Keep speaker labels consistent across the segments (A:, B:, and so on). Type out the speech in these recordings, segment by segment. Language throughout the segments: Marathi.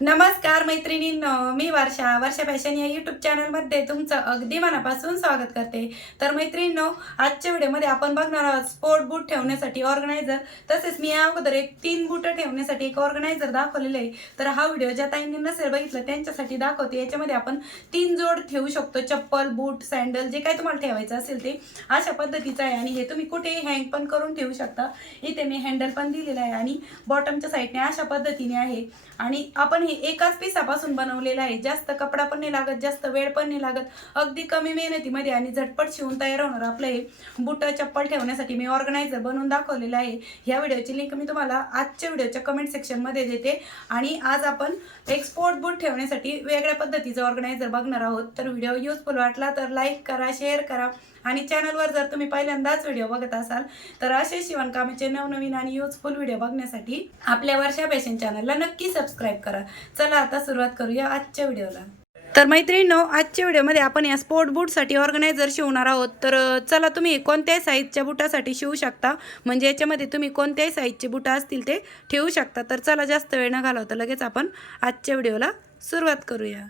A: नमस्कार मैत्रिणींनो मी वर्षा. वर्षा फॅशन या यूट्यूब चॅनलमध्ये तुमचं अगदी मनापासून स्वागत करते. तर मैत्रिणींनो आजच्या व्हिडिओमध्ये आपण बघणार आहोत स्पोर्ट बूट ठेवण्यासाठी ऑर्गनायझर. तसेच मी या अगोदर एक तीन बूट ठेवण्यासाठी एक ऑर्गनायझर दाखवलेलं आहे. तर हा व्हिडिओ ज्या ताईंनी नसेल बघितलं त्यांच्यासाठी दाखवते. याच्यामध्ये आपण तीन जोड ठेवू शकतो. चप्पल बूट सँडल जे काय तुम्हाला ठेवायचं असेल ते. अशा पद्धतीचं आहे. आणि हे तुम्ही कुठेही हँग पण करून ठेवू शकता. इथे मी हँडल पण दिलेलं आहे. आणि बॉटमच्या साईडने अशा पद्धतीने आहे. आणि आपण हे एकाच पिसापासून बनवलेलं आहे. जास्त कपडा पण नाही लागत जास्त वेळ पण नाही लागत. अगदी कमी मेहनतीमध्ये आणि झटपट शिवून तयार होणार आपलं हे बुट चप्पल ठेवण्यासाठी मी ऑर्गनायझर बनवून दाखवलेलं आहे. ह्या व्हिडिओची लिंक मी तुम्हाला आजच्या व्हिडिओच्या कमेंट सेक्शनमध्ये देते. आणि आज आपण एक स्पोर्ट बूट ठेवण्यासाठी वेगळ्या पद्धतीचं ऑर्गनायझर बघणार आहोत. तर व्हिडिओ युजफुल वाटला तर लाईक करा शेअर करा. आणि चॅनलवर जर तुम्ही पहिल्यांदाच व्हिडिओ बघत असाल तर असे शिवणकामाचे नवनवीन आणि युजफुल व्हिडिओ बघण्यासाठी आपल्या वर्षा फॅशन चॅनलला नक्की सबस्क्राईब करा. चला आता सुरुवात करूया आजच्या व्हिडिओला तर मैत्रिणींनो आजच्या व्हिडिओमध्ये आपण या स्पोर्ट बूटसाठी ऑर्गनायझर शिवणार आहोत. तर चला तुम्ही कोणत्याही साईजच्या बुटासाठी शिवू शकता. म्हणजे याच्यामध्ये तुम्ही कोणत्याही साईजचे बुटं असतील ते ठेवू शकता. तर चला जास्त वेळ न घालवता लगेच आपण आजच्या व्हिडिओला सुरुवात करूया.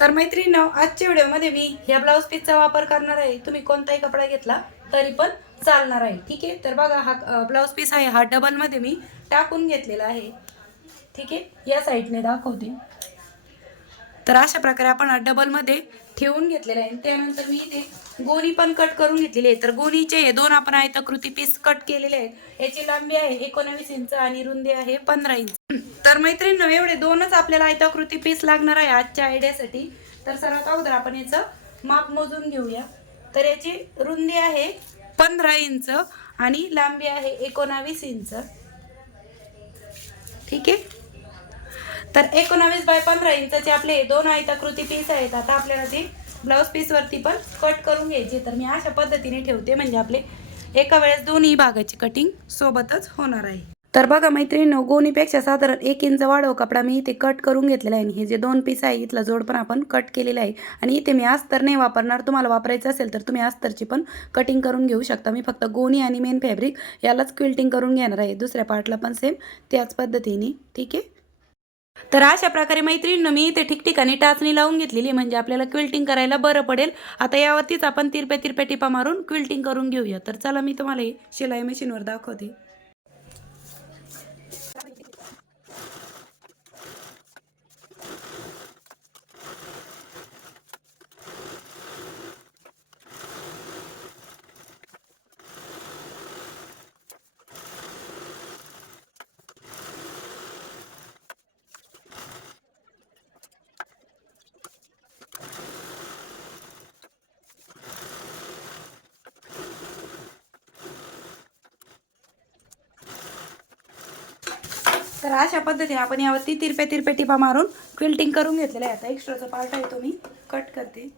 A: तर मैत्रिणी आजच्या व्हिडिओमध्ये मी ह्या ब्लाऊज पीसचा वापर करणार आहे. तुम्ही कोणताही कपडा घेतला तरी पण चालणार आहे. ठीक आहे? तर बघा हा ब्लाऊज पीस आहे. हा डबलमध्ये मी टाकून घेतलेला आहे. ठीक आहे? या साईडने दाखवते. तर अशा प्रकारे आपण हा डबलमध्ये ठेवून घेतलेलं आहे. त्यानंतर मी इथे गोणी पण कट करून घेतलेली आहे. तर गोणीचे हे दोन आपण आयताकृती पीस कट केलेले आहेत. याची लांबी आहे एकोणावीस इंच आणि रुंदी आहे पंधरा इंच. तर मैत्रिणी एवढे दोनच आपल्याला आयताकृती पीस लागणार आहे आजच्या आयडियासाठी तर सर्वात अगोदर आपण याचं माप मोजून घेऊया. तर याची रुंदी आहे पंधरा इंच आणि लांबी आहे एकोणावीस इंच. ठीक आहे? तर एकोणावीस बाय पंधरा इंचाचे आपले दोन आयताकृती पीस आहेत. आता आपल्याला ते ब्लाऊज पीसवरती पण कट करून घ्यायची तर मी अशा पद्धतीने ठेवते. म्हणजे आपले एका वेळेस दोन्ही भागाची कटिंग सोबतच होणार आहे. तर बघा मैत्रिणी गोणीपेक्षा साधारण एक इंच वाढव कपडा मी इथे कट करून घेतलेला आहे. आणि हे जे दोन पीस आहे इथला जोड पण आपण कट केलेला आहे. आणि इथे मी अस्तर नाही वापरणार. तुम्हाला वापरायचं असेल तर तुम्ही अस्तरची पण कटिंग करून घेऊ शकता. मी फक्त गोणी आणि मेन फॅब्रिक यालाच क्विल्टिंग करून घेणार आहे. दुसऱ्या पार्टला पण सेम त्याच पद्धतीने. ठीक आहे? तर अशा प्रकारे मैत्रिणीनं मी इथे ठिकठिकाणी टाचणी लावून घेतलेली म्हणजे आपल्याला क्विल्टिंग करायला बरं पडेल. आता यावरतीच आपण तिरप्या तिरप्या टिपा मारून क्विल्टिंग करून घेऊया. तर चला मी तुम्हाला शिलाई मशीनवर दाखवते. तर अशा पद्धतीने आपण यावरती तिरप्या तिरप्या टिपा मारून क्विल्टिंग करून घेतलेलं आहे. आता एक्स्ट्राचा पार्ट आहे तो मी कट करते.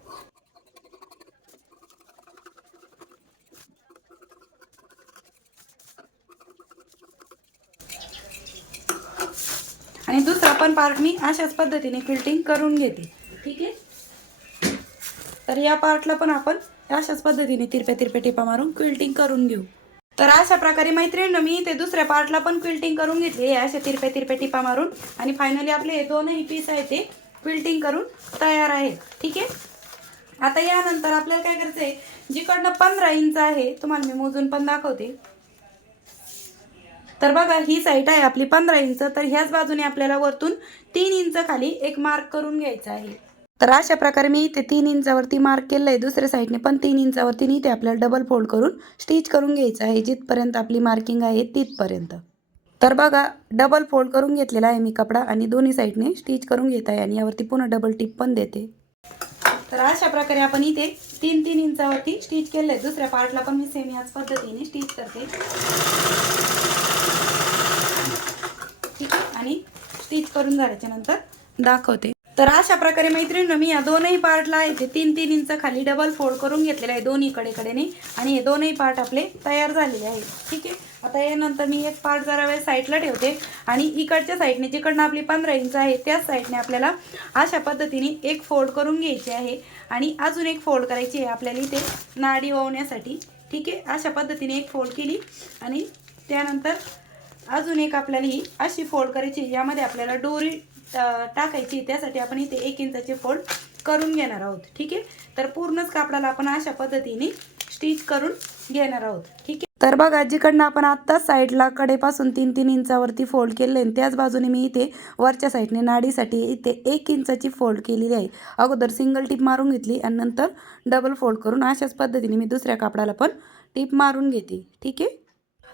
A: आणि दुसरा पण पार्ट मी अशाच पद्धतीने क्विल्टिंग करून घेते. ठीक आहे? तर या पार्टला पण आपण अशाच पद्धतीने तिरप्या तिरप्या टिपा मारून क्विल्टिंग करून घेऊ. तर अशा प्रकारे मैत्रिणीनं मी ते दुसऱ्या पार्टला पण क्विल्टिंग करून घेतली आहे. अशा तिरप्या तिरप्या टिपा मारून. आणि फायनली आपले हे दोनही पीस आहे ते क्विल्टिंग करून तयार आहे. ठीक आहे? आता यानंतर आपल्याला काय करायचं आहे जिकडनं पंधरा इंच आहे तुम्हाला मी मोजून पण दाखवते. तर बघा ही साईट आहे आपली पंधरा इंच तर ह्याच बाजूने आपल्याला वरतून तीन इंच खाली एक मार्क करून घ्यायचा आहे. तर अशा प्रकारे मी इथे तीन इंचावरती मार्क केलं आहे दुसऱ्या साईडने पण तीन इंचावरती इथे आपल्याला डबल फोल्ड करून स्टिच करून घ्यायचं आहे. जिथपर्यंत आपली मार्किंग आहे तिथपर्यंत. तर बघा डबल फोल्ड करून घेतलेला आहे मी कपडा आणि दोन्ही साईडने स्टिच करून घेत आहे आणि यावरती पुन्हा डबल टिप पण देते. तर अशा प्रकारे आपण इथे तीन तीन इंचावरती स्टिच केलं आहे दुसऱ्या पार्टला पण मी सेम याच पद्धतीने स्टिच करते. ठीक आहे? आणि स्टिच करून झाल्याच्यानंतर दाखवते. तर अशा प्रकारे मैत्रिणीनं मी या दोनही पार्टला आहे तीन तीन इंच खाली डबल फोल्ड करून घेतलेलं आहे. दोन्ही कडेकडेने. आणि हे दोनही पार्ट आपले तयार झालेले आहेत. ठीक आहे? आता यानंतर मी एक पार्ट जरा वेळ साईडला ठेवते. आणि इकडच्या साईडने जिकडनं आपली पंधरा इंच आहे त्याच साईडने आपल्याला अशा पद्धतीने एक फोल्ड करून घ्यायची आहे. आणि अजून एक फोल्ड करायची आहे आपल्याला इथे नाडी ओवण्यासाठी. ठीक आहे? अशा पद्धतीने एक फोल्ड केली. आणि त्यानंतर अजून एक आपल्याला ही अशी फोल्ड करायची यामध्ये आपल्याला डोरी टाकायची. त्यासाठी आपण इथे एक इंचाचे फोल्ड करून घेणार आहोत. ठीक आहे? तर पूर्णच कापडाला आपण अशा पद्धतीने स्टिच करून घेणार आहोत. ठीक आहे? तर बघा जिकडनं आपण आत्ताच साईडला कडेपासून तीन तीन इंचावरती फोल्ड केले आणि त्याच बाजूने मी इथे वरच्या साईडने नाडीसाठी इथे एक इंचाची फोल्ड केलेली आहे. अगोदर सिंगल टिप मारून घेतली आणि नंतर डबल फोल्ड करून अशाच पद्धतीने मी दुसऱ्या कापडाला पण टिप मारून घेते. ठीक आहे?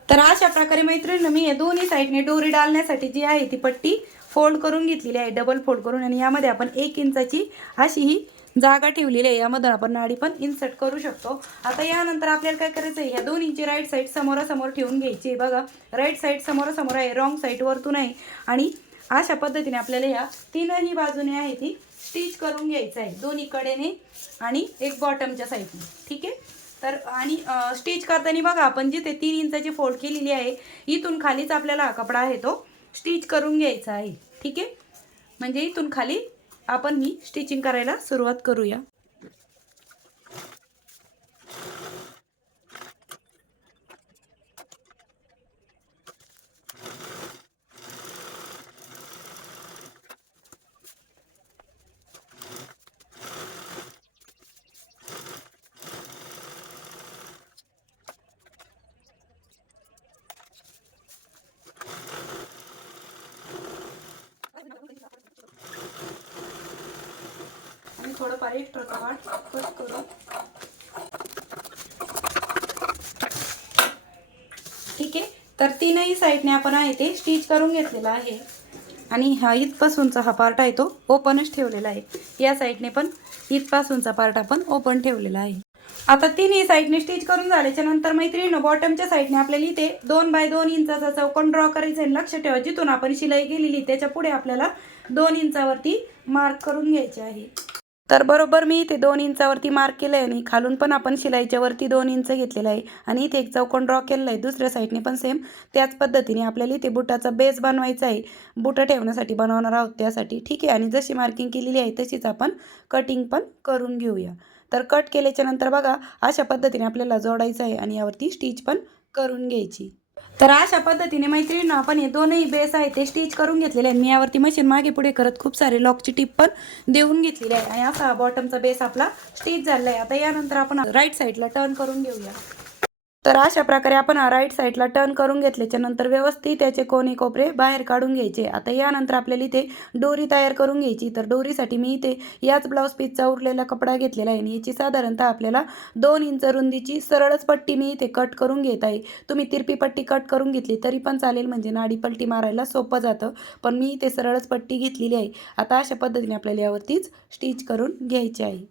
A: तर अशा प्रकारे मैत्रिणी मी या दोन्ही साईडने डोरी डालण्यासाठी जी आहे ती पट्टी फोल्ड करून घेतलेली आहे डबल फोल्ड करून. आणि यामध्ये आपण एक इंचाची अशी ही जागा ठेवलेली आहे. यामधून आपण नाडी पण इन्सर्ट करू शकतो. आता यानंतर आपल्याला काय करायचं आहे? ह्या इंची राईट साईड समोरासमोर ठेवून घ्यायची आहे. बघा राईट साईड समोरासमोर आहे रॉंग साईड वरतून आहे. आणि अशा पद्धतीने आपल्याला ह्या तीनही बाजूने आहे ती स्टिच करून घ्यायचं आहे. दोन्ही कडेने आणि एक बॉटमच्या साईडने ठीक आहे? तर आणि स्टिच करताना बघा आपण जिथे तीन इंचाची फोल्ड केलेली आहे इथून खालीच आपल्याला हा कपडा आहे तो स्टिच करून घ्यायचा आहे. ठीक आहे? म्हणजे इथून खाली आपण ही स्टिचिंग करायला सुरुवात करूया. बारीक प्रमाणात कट करून ठीक आहे. तर तीनही साईडने आपण आहे ते स्टिच करून घेतलेला आहे. आणि हा इथपासूनचा हा पार्ट आहे तो ओपनच ठेवलेला आहे. या साईडने पण इथपासूनचा पार्ट आपण ओपन ठेवलेला आहे. आता तिन्ही साईडने स्टिच करून झाल्याच्यानंतर मैत्रिणी बॉटमच्या साईडने आपल्याला इथे दोन बाय दोन इंचाचा चौकोन ड्रॉ करायचा आहे लक्ष ठेवा. जिथून आपण शिलाई केलेली त्याच्या पुढे आपल्याला दोन इंचावरती मार्क करून घ्यायचे आहे. तर बरोबर मी इथे दोन इंचावरती मार्क केलं आहे आणि खालून पण आपण शिलाईच्या वरती दोन इंच घेतलेलं आहे. आणि इथे एक चौकोन ड्रॉ केलेला आहे दुसऱ्या साईडने पण सेम त्याच पद्धतीने आपल्याला इथे बुटाचा बेस बनवायचा आहे. बुटं ठेवण्यासाठी बनवणार आहोत त्यासाठी. ठीक आहे? आणि जशी मार्किंग केलेली आहे तशीच आपण कटिंग पण करून घेऊया. तर कट केल्याच्यानंतर बघा अशा पद्धतीने आपल्याला जोडायचं आहे आणि यावरती स्टिच पण करून घ्यायची. तर अशा पद्धतीने मैत्रिणींनो आपण हे दोनही बेस आहे ते स्टिच करून घेतलेले आहे मी यावरती मशीन मागे पुढे करत खूप सारे लॉकची टिप पण देऊन घेतलेली आहे. आणि असा बॉटमचा बेस आपला स्टिच झालेला आहे. आता यानंतर आपण राईट साईडला टर्न करून घेऊया. तर अशा प्रकारे आपण राईट साईडला टर्न करून घेतल्याच्या नंतर व्यवस्थित त्याचे कोणी कोपरे बाहेर काढून घ्यायचे. आता यानंतर आपल्याला इथे डोरी तयार करून घ्यायची. तर डोरीसाठी मी इथे याच ब्लाऊज पीसचा उरलेला कपडा घेतलेला आहे आणि याची साधारणतः आपल्याला दोन इंच रुंदीची सरळच पट्टी मी इथे कट करून घेत आहे. तुम्ही तिरपी पट्टी कट करून घेतली तरी पण चालेल म्हणजे नाडी पलटी मारायला सोपं जातं. पण मी इथे सरळच पट्टी घेतलेली आहे. आता अशा पद्धतीने आपल्याला यावरतीच स्टिच करून घ्यायची आहे.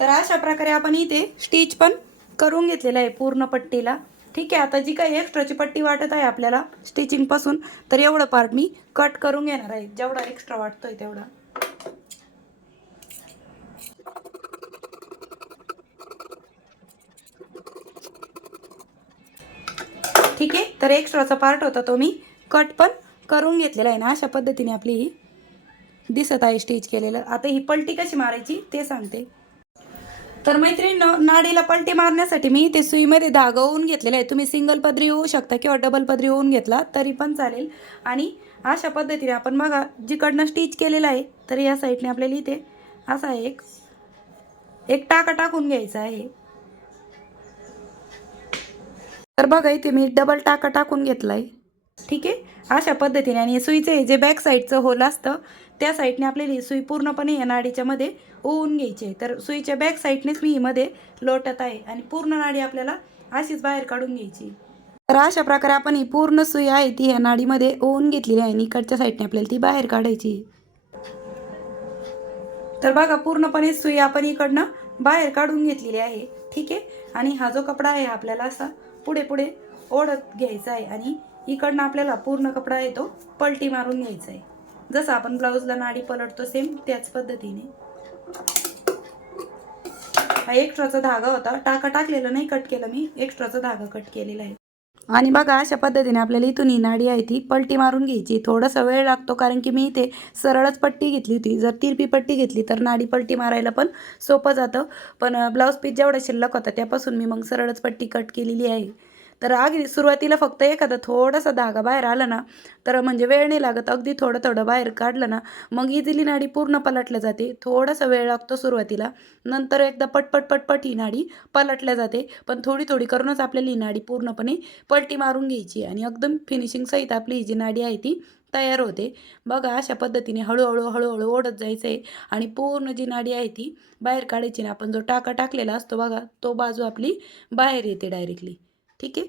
A: तर अशा प्रकारे आपण इथे स्टिच पण करून घेतलेलं आहे पूर्ण पट्टीला. ठीक आहे आता जी काही एक्स्ट्राची पट्टी वाटत आहे आपल्याला स्टिचिंगपासून तर एवढं पार्ट मी कट करून घेणार आहे. जेवढा एक्स्ट्रा वाटतोय तेवढा. ठीक आहे तर एक्स्ट्राचा पार्ट होता तो मी कट पण करून घेतलेला आहे ना अशा पद्धतीने आपली ही दिसत आहे स्टिच केलेलं. आता ही पलटी कशी मारायची ते सांगते. तर मैत्रीण नाडीला पलटी मारण्यासाठी मी ते सुईमध्ये धागा होऊन घेतलेला आहे. तुम्ही सिंगल पदरी होऊ शकता किंवा डबल पदरी होऊन घेतला तरी पण चालेल. आणि अशा पद्धतीने आपण बघा जिकडनं स्टिच केलेलं आहे तर या साईडने आपल्याला इथे असा एक एक टाका टाकून घ्यायचा आहे. तर बघा इथे मी डबल टाका टाकून घेतला आहे ठीक आहे? अशा पद्धतीने आणि सुईचे जे बॅक साईडचं होल असतं त्या साईडने आपल्याला ही सुई पूर्णपणे या नाडीच्या मध्ये ओवून घ्यायची आहे. तर सुईच्या बॅक साईडनेच मी मध्ये लोटत आहे आणि पूर्ण नाडी आपल्याला अशीच बाहेर काढून घ्यायची. तर अशा प्रकारे आपण ही पूर्ण सुई आहे ती या नाडीमध्ये ओवून घेतलेली आहे आणि इकडच्या साईडने आपल्याला ती बाहेर काढायची. तर बघा पूर्णपणे सुई आपण इकडनं बाहेर काढून घेतलेली आहे. ठीक आहे? आणि हा जो कपडा आहे आपल्याला असा पुढे पुढे ओढत घ्यायचा आहे आणि इकडनं आपल्याला पूर्ण कपडा आहे तो पलटी मारून घ्यायचा आहे. जसं आपण ब्लाऊजला नाडी पलटतो सेम त्याच पद्धतीने. हा एक्स्ट्राचा धागा होता. टाका टाकलेला नाही कट केला मी. एक्स्ट्राचा धागा कट केलेला आहे. आणि बघा अशा पद्धतीने आपल्याला इथून ही नाडी आहे ती पलटी मारून घ्यायची. थोडासा वेळ लागतो कारण की मी इथे सरळच पट्टी घेतली होती. जर तिरपी पट्टी घेतली तर नाडी पलटी मारायला पण सोपं जातं. पण ब्लाऊज पीस जेवढा शिल्लक होता त्यापासून मी मग सरळच पट्टी कट केलेली आहे. तर अगदी सुरुवातीला फक्त एखादा थोडासा धागा बाहेर आला ना तर म्हणजे वेळ नाही लागत. अगदी थोडं थोडं बाहेर काढलं ना मग इझिली नाडी पूर्ण पलटल्या जाते. थोडासा वेळ लागतो सुरुवातीला. नंतर एकदा पटपट पटपट ही नाडी पलटल्या जाते. पण थोडी थोडी करूनच आपल्याला ही नाडी पूर्णपणे पलटी मारून घ्यायची आणि एकदम फिनिशिंग सहित आपली ही जी नाडी आहे ती तयार होते. बघा अशा पद्धतीने हळूहळू हळूहळू ओढत जायचं आहे आणि पूर्ण जी नाडी आहे ती बाहेर काढायची ना आपण जो टाका टाकलेला असतो बघा तो बाजू आपली बाहेर येते डायरेक्टली ठीक आहे?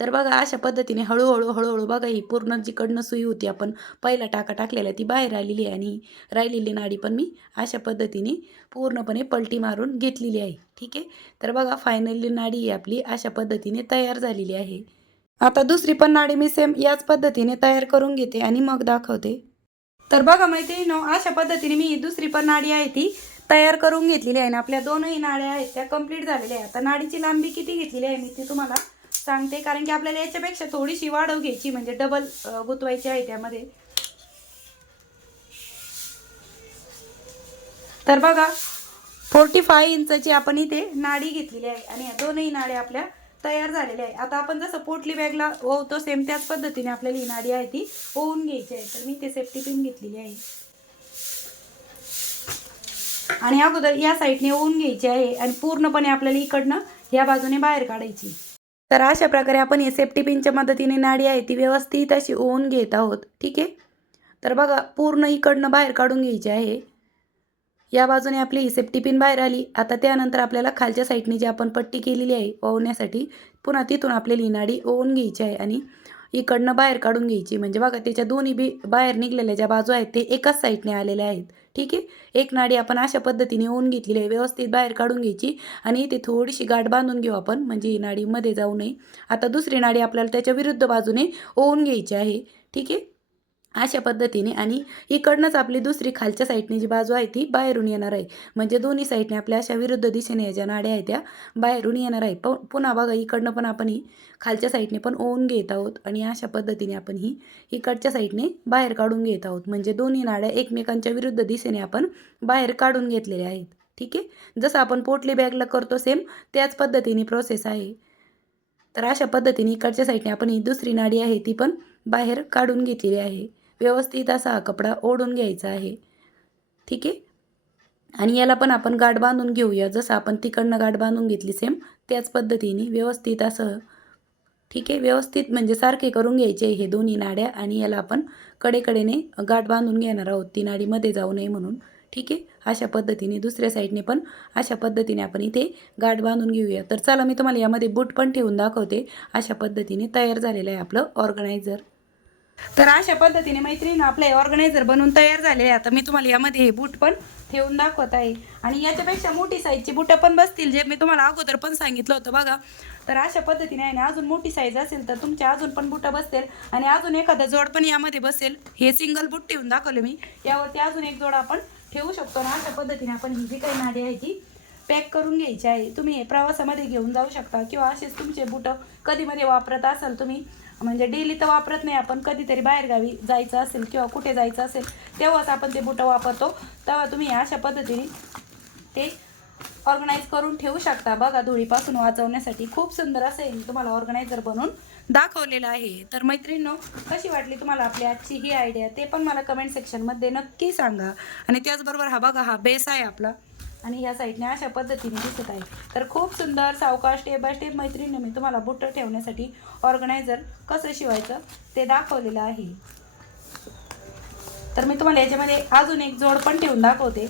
A: तर बघा अशा पद्धतीने हळूहळू हळूहळू बघा ही पूर्ण जिकडनं सुई होती आपण पहिला टाका टाकलेला ती बाहेर आलेली आहे आणि राहिलेली नाडी पण मी अशा पद्धतीने पूर्णपणे पलटी मारून घेतलेली आहे. ठीक आहे? तर बघा फायनली नाडी ही आपली अशा पद्धतीने तयार झालेली आहे. आता दुसरी पण नाडी मी सेम याच पद्धतीने तयार करून घेते आणि मग दाखवते. तर बघा माहिती ना अशा पद्धतीने मी दुसरी पण नाडी आहे ती तयार करून घेतलेली आहे आणि आपल्या दोनही नाड्या आहेत त्या कंप्लीट झालेल्या आहेत. आता नाडीची लांबी किती घेतलेली आहे मी ती तुम्हाला सांगते. कारण की आपल्याला याच्यापेक्षा थोडीशी वाढव घ्यायची म्हणजे डबल गुतवायची आहे त्यामध्ये. तर बघा फोर्टी फाय इंचची आपण इथे नाडी घेतलेली आहे आणि या दोनही नाड्या आपल्या तयार झालेल्या आहे आता आपण जसं पोटली बॅगला ओवतो सेम त्याच पद्धतीने आपल्याला ही नाडी आहे ती ओवून घ्यायची आहे. तर मी ते सेफ्टी पिन घेतलेली आहे. आणि अगोदर या साईडने ओवून घ्यायची आहे आणि पूर्णपणे आपल्याला इकडनं या बाजूने बाहेर काढायची. तर अशा प्रकारे आपण हे सेफ्टी पिनच्या मदतीने नाडी आहे ती व्यवस्थित अशी ओवून घेत आहोत. ठीक आहे? तर बघा पूर्ण इकडनं बाहेर काढून घ्यायची आहे. या बाजूने आपली ही सेफ्टी पिन बाहेर आली. आता त्यानंतर आपल्याला खालच्या साईडने जी आपण पट्टी केलेली आहे ओवण्यासाठी पुन्हा तिथून आपल्याला ही नाडी ओवून घ्यायची आहे आणि इकडनं बाहेर काढून घ्यायची. म्हणजे बघा त्याच्या दोन्ही बी बाहेर निघलेल्या ज्या बाजू आहेत ते एकाच साईडने आलेल्या आहेत. ठीक आहे? एक नाडी आपण अशा पद्धतीने ओन घेतलेली आहे. व्यवस्थित बाहेर काढून घ्यायची आणि इथे थोडीशी गाठ बांधून घेऊ आपण. म्हणजे ही नाडीमध्ये जाऊ नये. आता दुसरी नाडी आपल्याला त्याच्या विरुद्ध बाजूने ओवून घ्यायची आहे. ठीक आहे? अशा पद्धतीने आणि इकडनंच आपली दुसरी खालच्या साईडने जी बाजू आहे ती बाहेरून येणार आहे. म्हणजे दोन्ही साईडने आपल्या अशा विरुद्ध दिशेने या ज्या नाड्या आहेत त्या बाहेरून येणार आहे. प पुन्हा बघा इकडनं पण आपण ही खालच्या साईडने पण ओवून घेत आहोत आणि अशा पद्धतीने आपण ही इकडच्या साईडने बाहेर काढून घेत आहोत. म्हणजे दोन्ही नाड्या एकमेकांच्या विरुद्ध दिशेने आपण बाहेर काढून घेतलेल्या आहेत. ठीक आहे? जसं आपण पोटली बॅगला करतो सेम त्याच पद्धतीने प्रोसेस आहे. तर अशा पद्धतीने इकडच्या साईडने आपण ही दुसरी नाडी आहे ती पण बाहेर काढून घेतलेली आहे. व्यवस्थित असा हा कपडा ओढून घ्यायचा आहे. ठीक आहे? आणि याला पण आपण गाठ बांधून घेऊया. जसं आपण तिकडनं गाठ बांधून घेतली सेम त्याच पद्धतीने व्यवस्थित असं ठीक आहे? व्यवस्थित म्हणजे सारखे करून घ्यायचे हे दोन्ही नाड्या आणि याला आपण कडेकडेने गाठ बांधून घेणार आहोत. ती नाडीमध्ये जाऊ नये म्हणून. ठीक आहे? अशा पद्धतीने दुसऱ्या साईडने पण अशा पद्धतीने आपण इथे गाठ बांधून घेऊया. तर चला मी तुम्हाला यामध्ये बूट पण ठेवून दाखवते. अशा पद्धतीने तयार झालेलं आहे आपलं ऑर्गनायझर. तर अशा पद्धतीने मैत्रीण आपले ऑर्गनायझर बनवून तयार झाले आता मी तुम्हाला यामध्ये हे बूट पण ठेवून दाखवत आहे. आणि याच्यापेक्षा मोठी साईजची बुटं पण बसतील जे मी तुम्हाला अगोदर पण सांगितलं होतं बघा. तर अशा पद्धतीने आहे ना अजून मोठी साईज असेल तर तुमच्या अजून पण बुटं बसतील. आणि अजून एखादा जोड पण यामध्ये बसेल. हे सिंगल बूट ठेवून दाखवले मी. यावरती अजून एक जोड आपण ठेवू शकतो. ना अशा पद्धतीने आपण ही जी काही नाडी आहे ती पॅक करून घ्यायची आहे. तुम्ही हे प्रवासामध्ये घेऊन जाऊ शकता. किंवा असेच तुमचे बुटं कधीमध्ये वापरत असाल तुम्ही म्हणजे डेली तर वापरत नाही आपण. कधीतरी बाहेरगावी जायचं असेल किंवा कुठे जायचं असेल तेव्हाच आपण ते बुटं वापरतो. तेव्हा तुम्ही अशा पद्धतीने ते ऑर्गनाईज करून ठेवू शकता. बघा धुळीपासून वाचवण्यासाठी खूप सुंदर असं आहे मी तुम्हाला ऑर्गनायझर बनवून दाखवलेलं आहे. तर मैत्रिणींनो कशी वाटली तुम्हाला आपली आजची ही आयडिया ते पण मला कमेंट सेक्शनमध्ये नक्की सांगा. आणि त्याचबरोबर हा बघा हा बेस आहे आपला. आणि या साईडने अशा पद्धतीने दिसत आहे. तर खूप सुंदर सावकाश स्टेप बाय स्टेप मैत्रिणी मी तुम्हाला बुट्ट ठेवण्यासाठी ऑर्गनायझर कसं शिवायचं ते दाखवलेलं आहे. तर मी तुम्हाला याच्यामध्ये अजून एक जोड पण ठेवून दाखवते.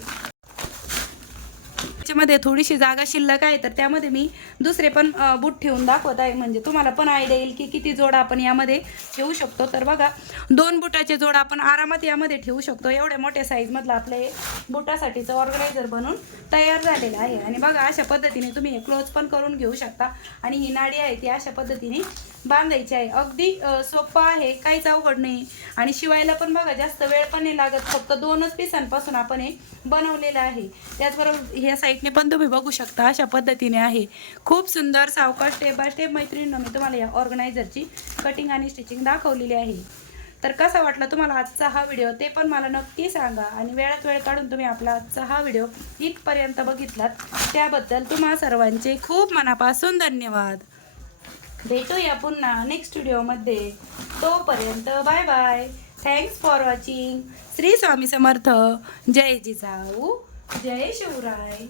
A: याच्यामध्ये थोडीशी जागा शिल्लक आहे तर त्यामध्ये मी दुसरे पण बूट ठेवून दाखवत आहे. म्हणजे तुम्हाला पण आयडिया येईल की किती जोड आपण यामध्ये ठेवू शकतो. तर बघा दोन बुटाचे जोड आपण आरामात यामध्ये ठेवू शकतो. एवढ्या मोठ्या साईजमधलं आपलं हे बुटासाठीचं ऑर्गनायझर बनून तयार झालेलं आहे. आणि बघा अशा पद्धतीने तुम्ही हे क्लोज पण करून घेऊ शकता. आणि ही नाडी आहे ती अशा पद्धतीने बांधायची आहे. अगदी सोपं आहे काहीच अवघड नाही. आणि शिवायला पण बघा जास्त वेळ पण नाही लागत. फक्त दोनच पिसांपासून आपण हे बनवलेलं आहे. त्याचबरोबर ह्या साईड साईडने पण तुम्ही बघू शकता अशा पद्धतीने आहे. खूप सुंदर सावकाश स्टेप बाय स्टेप मैत्रिणींनो मी तुम्हाला या ऑर्गनायझरची कटिंग आणि स्टिचिंग दाखवलेली आहे. तर कसा वाटला तुम्हाला आजचा हा व्हिडिओ ते पण मला नक्की सांगा. आणि वेळात वेळ काढून तुम्ही आपला आजचा हा व्हिडिओ इथपर्यंत बघितलात. त्याबद्दल तुम्हा सर्वांचे खूप मनापासून धन्यवाद. भेटूया पुन्हा नेक्स्ट व्हिडिओमध्ये तोपर्यंत bye bye thanks for watching Shri Swami Samarth. जय जिजाऊ. जय शिवराय.